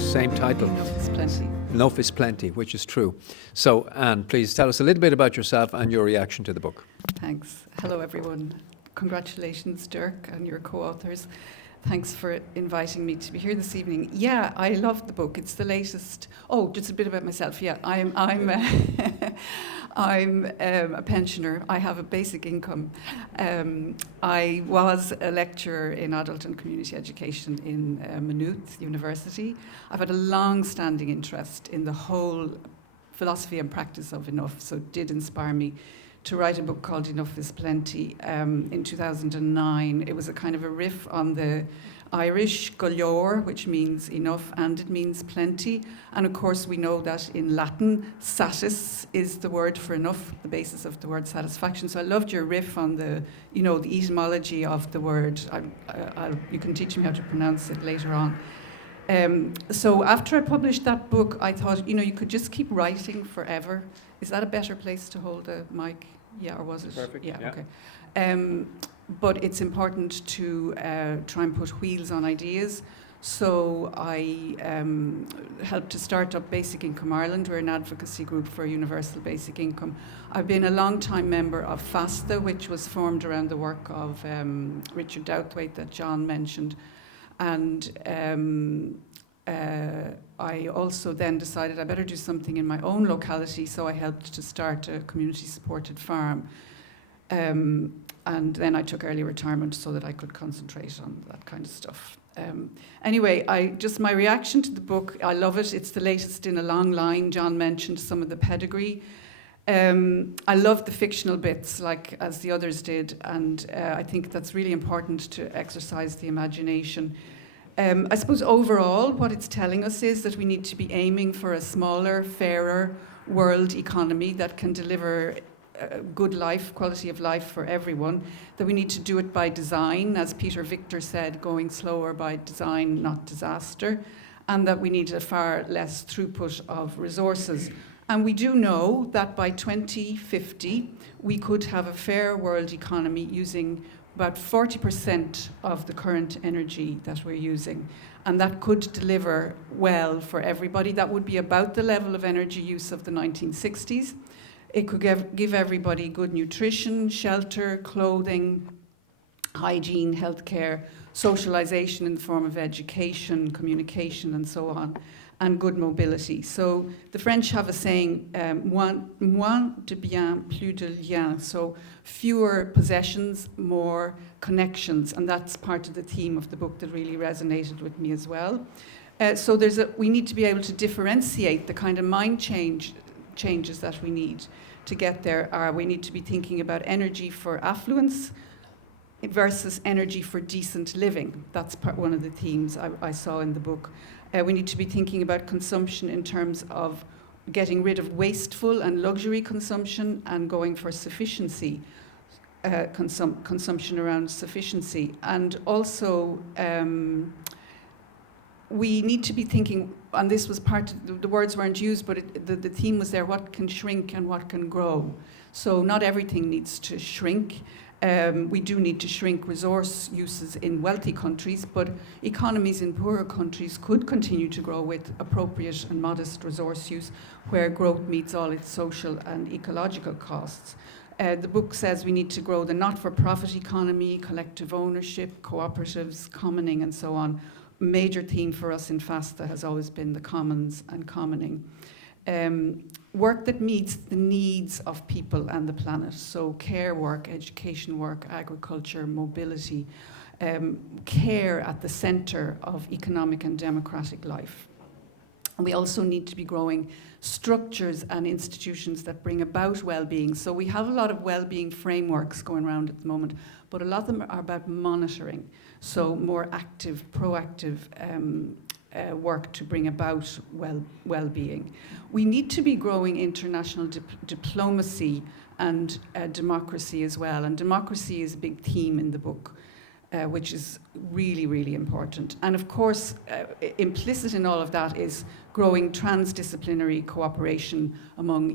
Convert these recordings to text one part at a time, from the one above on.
same title. Enough is plenty. Enough is plenty, which is true. So, Anne, please tell us a little bit about yourself and your reaction to the book. Thanks. Hello, everyone. Congratulations, Dirk, and your co-authors. Thanks for inviting me to be here this evening. Yeah, I love the book. It's the latest. Oh, just a bit about myself. Yeah, I'm a pensioner. I have a basic income. I was a lecturer in adult and community education in Maynooth University. I've had a long-standing interest in the whole philosophy and practice of enough, so it did inspire me to write a book called Enough is Plenty in 2009. It was a kind of a riff on the Irish Cllr, which means enough and it means plenty. And of course we know that in Latin, satis is the word for enough, the basis of the word satisfaction. So I loved your riff on the, you know, the etymology of the word. You can teach me how to pronounce it later on. So after I published that book, I thought, you know, you could just keep writing forever. Is that a better place to hold a mic? Yeah, or was it? Perfect. Yeah, Yeah. okay. But it's important to try and put wheels on ideas. So I helped to start up Basic Income Ireland. We're an advocacy group for universal basic income. I've been a long-time member of FASTA, which was formed around the work of Richard Douthwaite that John mentioned. And I also then decided I better do something in my own locality, so I helped to start a community-supported farm. And then I took early retirement so that I could concentrate on that kind of stuff. Anyway, my reaction to the book, I love it. It's the latest in a long line. John mentioned some of the pedigree. I love the fictional bits, like as the others did, and I think that's really important to exercise the imagination. I suppose overall what it's telling us is that we need to be aiming for a smaller, fairer world economy that can deliver good life, quality of life for everyone, that we need to do it by design, as Peter Victor said, going slower by design, not disaster, and that we need a far less throughput of resources. And we do know that by 2050, we could have a fair world economy using about 40% of the current energy that we're using. And that could deliver well for everybody. That would be about the level of energy use of the 1960s. It could give everybody good nutrition, shelter, clothing, hygiene, healthcare, socialization in the form of education, communication, and so on, and good mobility. So the French have a saying, moins de bien, plus de liens. So fewer possessions, more connections. And that's part of the theme of the book that really resonated with me as well. So we need to be able to differentiate the kind of mind changes that we need to get there. We need to be thinking about energy for affluence versus energy for decent living. That's one of the themes I saw in the book. We need to be thinking about consumption in terms of getting rid of wasteful and luxury consumption and going for sufficiency, consumption around sufficiency. And also, we need to be thinking, and this was part of, the words weren't used, but the theme was there, what can shrink and what can grow. So not everything needs to shrink. We do need to shrink resource uses in wealthy countries, but economies in poorer countries could continue to grow with appropriate and modest resource use where growth meets all its social and ecological costs. The book says we need to grow the not-for-profit economy, collective ownership, cooperatives, commoning, and so on. Major theme for us in FASTA has always been the commons and commoning. Work that meets the needs of people and the planet. So care work, education work, agriculture, mobility, care at the center of economic and democratic life. And we also need to be growing structures and institutions that bring about well-being. So we have a lot of well-being frameworks going around at the moment, but a lot of them are about monitoring. So more active, proactive work to bring about well-being. We need to be growing international diplomacy and democracy as well. And democracy is a big theme in the book, which is really, really important. And of course, implicit in all of that is growing transdisciplinary cooperation among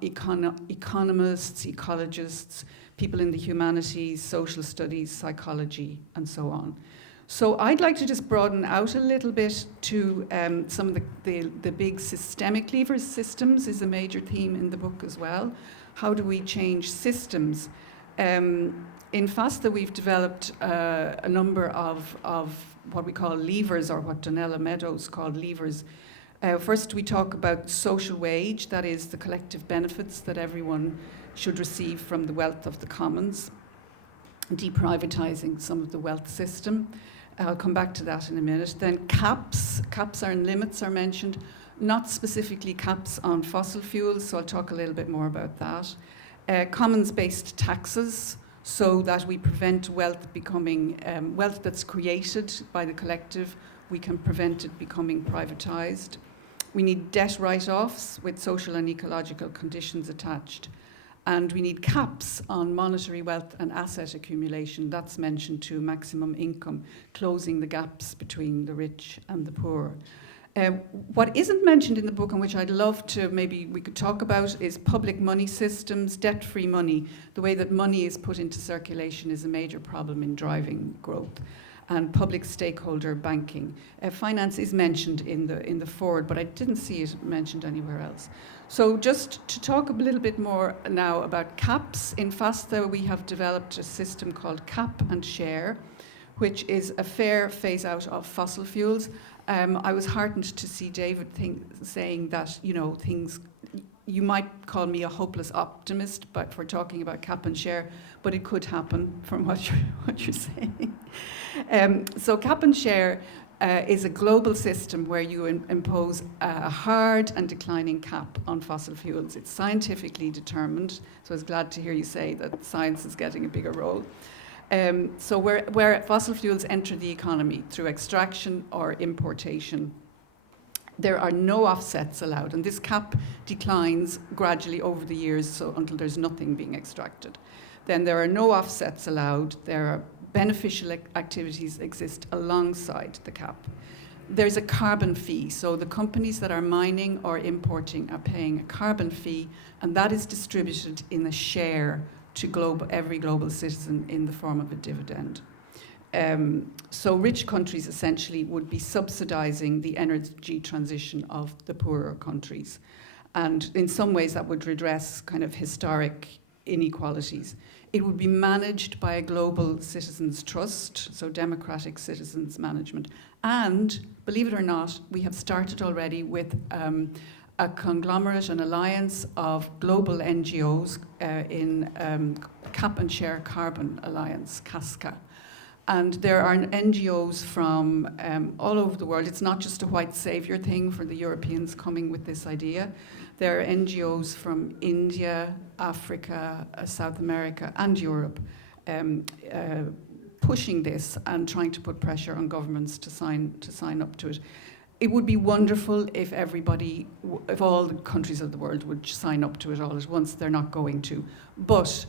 economists, ecologists, people in the humanities, social studies, psychology, and so on. So I'd like to just broaden out a little bit to some of the big systemic levers. Systems is a major theme in the book as well. How do we change systems? In FASTA, we've developed a number of what we call levers, or what Donella Meadows called levers. First, we talk about social wage, that is the collective benefits that everyone should receive from the wealth of the commons, deprivatising some of the wealth system. I'll come back to that in a minute. Then caps and limits are mentioned, not specifically caps on fossil fuels, so I'll talk a little bit more about that. Commons-based taxes, so that we prevent wealth becoming, wealth that's created by the collective, we can prevent it becoming privatised. We need debt write-offs with social and ecological conditions attached. And we need caps on monetary wealth and asset accumulation. That's mentioned too, maximum income, closing the gaps between the rich and the poor. What isn't mentioned in the book, and which I'd love to, maybe we could talk about, is public money systems, debt-free money. The way that money is put into circulation is a major problem in driving growth. And public stakeholder banking. Finance is mentioned in the foreword, but I didn't see it mentioned anywhere else. So just to talk a little bit more now about caps, in FASTA we have developed a system called cap and share, which is a fair phase out of fossil fuels. I was heartened to see David saying that, things, you might call me a hopeless optimist, but for talking about cap and share, but it could happen from what you're saying. So cap and share is a global system where you impose a hard and declining cap on fossil fuels. It's scientifically determined, so I was glad to hear you say that science is getting a bigger role. So where fossil fuels enter the economy through extraction or importation, there are no offsets allowed, and this cap declines gradually over the years, so until there's nothing being extracted. Then there are no offsets allowed. There are beneficial activities exist alongside the cap. There's a carbon fee, so the companies that are mining or importing are paying a carbon fee, and that is distributed in a share to every global citizen in the form of a dividend. So rich countries essentially would be subsidizing the energy transition of the poorer countries. And in some ways that would redress kind of historic inequalities. It would be managed by a global citizens trust, so democratic citizens management. And believe it or not, we have started already with a conglomerate, an alliance of global NGOs in Cap and Share Carbon Alliance, CASCA. And there are NGOs from all over the world. It's not just a white savior thing for the Europeans coming with this idea. There are NGOs from India, Africa, South America, and Europe pushing this and trying to put pressure on governments to sign up to it. It would be wonderful if if all the countries of the world would sign up to it all at once. They're not going to. But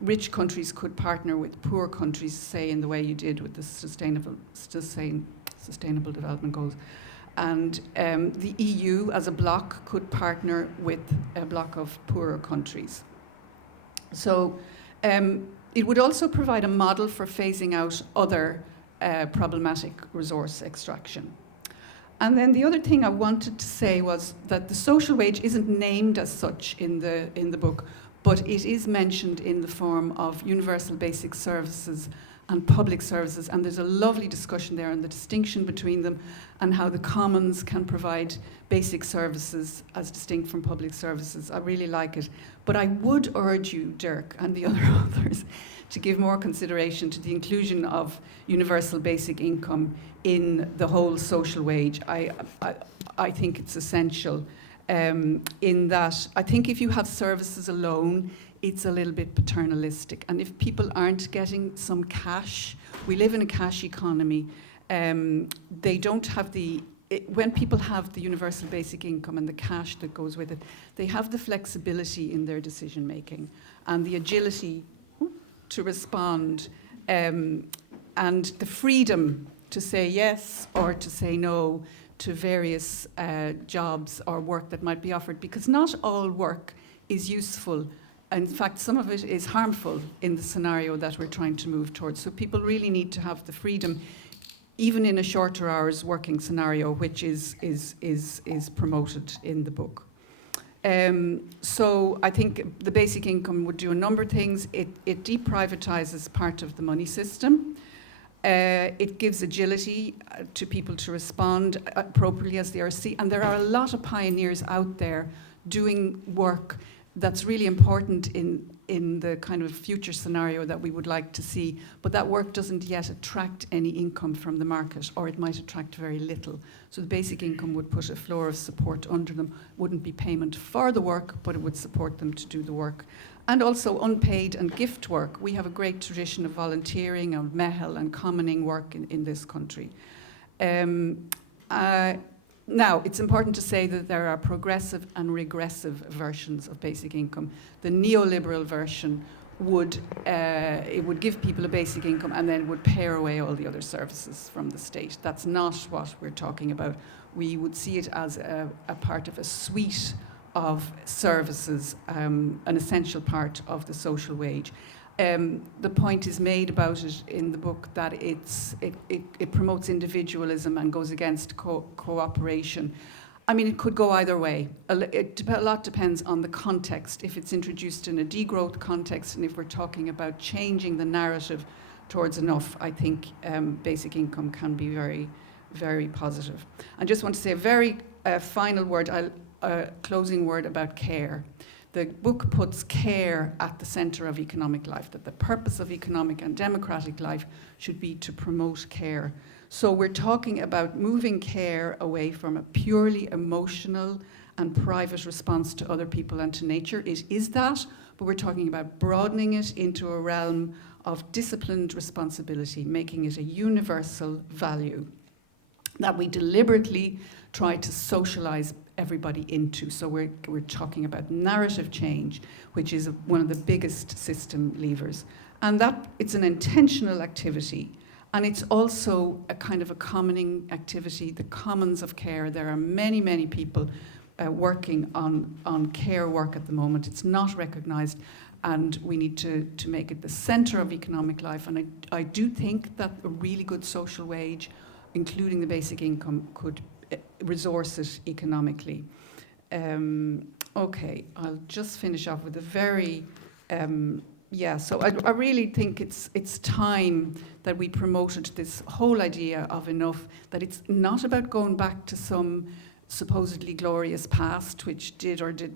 rich countries could partner with poor countries, say in the way you did with the Sustainable Development Goals. And the EU as a bloc could partner with a bloc of poorer countries. So it would also provide a model for phasing out other problematic resource extraction. And then the other thing I wanted to say was that the social wage isn't named as such in the book, but it is mentioned in the form of universal basic services and public services, and there's a lovely discussion there on the distinction between them and how the commons can provide basic services as distinct from public services. I really like it. But I would urge you, Dirk, and the other authors, to give more consideration to the inclusion of universal basic income in the whole social wage. I think it's essential. In that I think if you have services alone, it's a little bit paternalistic. And if people aren't getting some cash, we live in a cash economy, they don't have when people have the universal basic income and the cash that goes with it, they have the flexibility in their decision making and the agility to respond and the freedom to say yes or to say no to various jobs or work that might be offered, because not all work is useful in fact, some of it is harmful in the scenario that we're trying to move towards. So people really need to have the freedom, even in a shorter hours working scenario, which is promoted in the book. So I think the basic income would do a number of things. It deprivatizes part of the money system. It gives agility to people to respond appropriately as they are seen. And there are a lot of pioneers out there doing work that's really important in the kind of future scenario that we would like to see. But that work doesn't yet attract any income from the market, or it might attract very little. So the basic income would put a floor of support under them. Wouldn't be payment for the work, but it would support them to do the work. And also unpaid and gift work. We have a great tradition of volunteering, of mehel and commoning work in this country. Now, it's important to say that there are progressive and regressive versions of basic income. The neoliberal version would give people a basic income and then would pare away all the other services from the state. That's not what we're talking about. We would see it as a part of a suite of services, an essential part of the social wage. The point is made about it in the book that it promotes individualism and goes against cooperation. I mean, it could go either way. A lot depends on the context. If it's introduced in a degrowth context, and if we're talking about changing the narrative towards enough, I think basic income can be very, very positive. I just want to say a very final word, closing word about care. The book puts care at the centre of economic life, that the purpose of economic and democratic life should be to promote care. So we're talking about moving care away from a purely emotional and private response to other people and to nature. It is that, but we're talking about broadening it into a realm of disciplined responsibility, making it a universal value that we deliberately try to socialize everybody into. So we're talking about narrative change, which is one of the biggest system levers. And that it's an intentional activity. And it's also a kind of a commoning activity, the commons of care. There are many, many people working on care work at the moment. It's not recognised, and we need to make it the centre of economic life. And I do think that a really good social wage, including the basic income, could resource it economically. Okay, I'll just finish off with a very, so I really think it's time that we promoted this whole idea of enough, that it's not about going back to some supposedly glorious past, which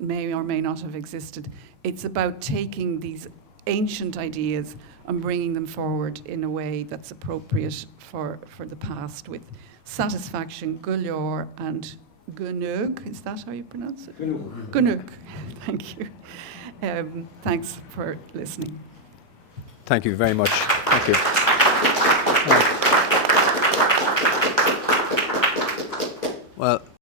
may or may not have existed. It's about taking these ancient ideas and bringing them forward in a way that's appropriate for the past, with satisfaction, Cllr and DONOGHUE. Is that how you pronounce it? DONOGHUE. Thank you. Thanks for listening. Thank you very much. Thank you. Well,